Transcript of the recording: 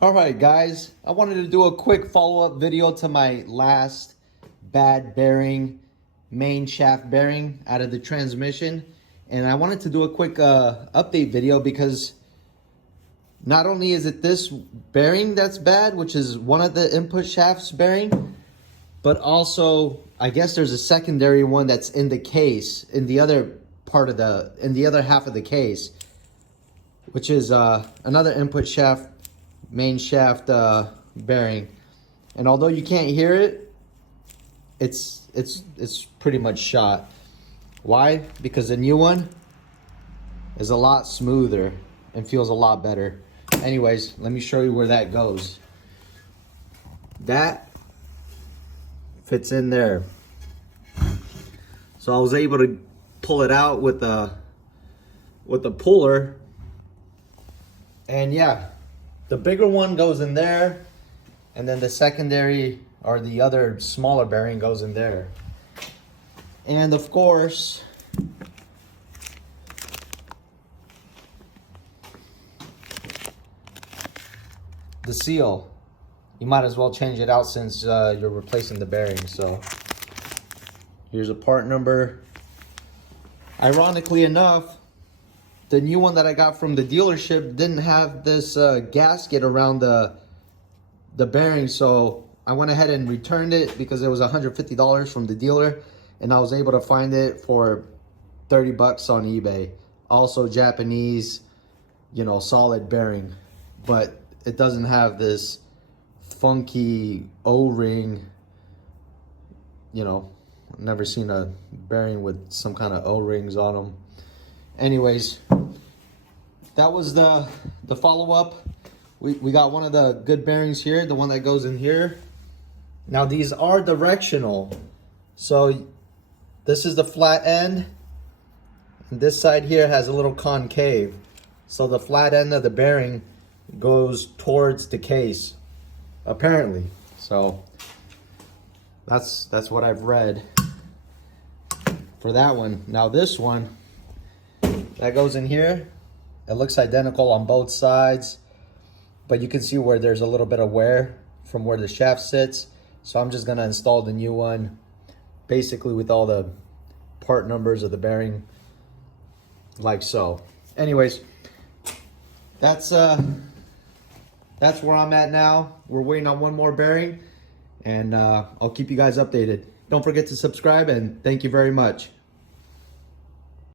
All right, guys, I wanted to do a quick follow-up video to my last bad bearing, main shaft bearing out of the transmission. And I wanted to do a quick update video because not only is it this bearing that's bad, which is one of the input shafts bearing, but also I guess there's a secondary one that's in the case, in the other part of in the other half of the case, which is another input shaft, main shaft bearing. And although you can't hear it, it's pretty much shot. Why? Because the new one is a lot smoother and feels a lot better. Anyways, let me show you where that goes. That fits in there. So I was able to pull it out with a puller. And yeah, the bigger one goes in there, and then the secondary or the other smaller bearing goes in there. And of course, the seal, you might as well change it out since you're replacing the bearing. So here's a part number. Ironically enough, the new one that I got from the dealership didn't have this gasket around the bearing, so I went ahead and returned it because it was $150 from the dealer, and I was able to find it for 30 bucks on eBay. Also Japanese, you know, solid bearing, but it doesn't have this funky O-ring. You know, I've never seen a bearing with some kind of O-rings on them. Anyways, that was the follow-up. We got one of the good bearings here, the one that goes in here. Now these are directional. So this is the flat end, and this side here has a little concave. So the flat end of the bearing goes towards the case, apparently. So that's what I've read for that one. Now this one, that goes in here. It looks identical on both sides, but you can see where there's a little bit of wear from where the shaft sits. So I'm just gonna install the new one, basically with all the part numbers of the bearing, like so. Anyways, that's where I'm at now. We're waiting on one more bearing, and I'll keep you guys updated. Don't forget to subscribe, and thank you very much.